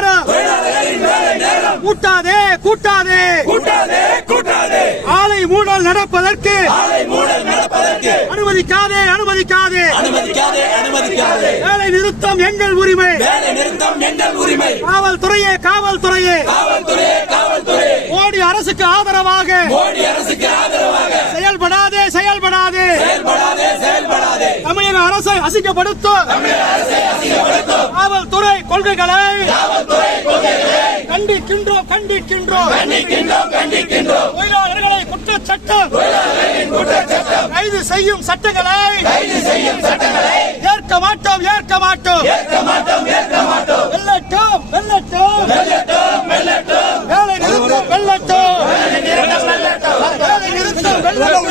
நேரம் கூட்டாதே கூட்டாதே கூட்டாதே ஆலை மூடல் நடப்பதற்கு அனுமதிக்காதே அனுமதிக்காதே வேலை நிறுத்தம் எங்கள் உரிமை காவல்துறையே காவல்துறையே மோடி அரசுக்கு ஆதரவாக செயல்படாதே செயல்படாதே தமிழக அரசை அசிங்கப்படுத்தும் காவல்துறை கொள்கைகளை கண்டிக்கின்றோம் கண்டிக்கின்றோம் தொழிலாளர்களை குற்றச்சட்டம் கைது செய்யும் சட்டங்களை ஏற்க மாட்டோம் ஏற்க மாட்டோம் வெல்லட்டும் வெல்லட்டும் வேலை நிறுத்தம் வெல்லட்டும் வேலை நிறுத்தம் வெல்லட்டும்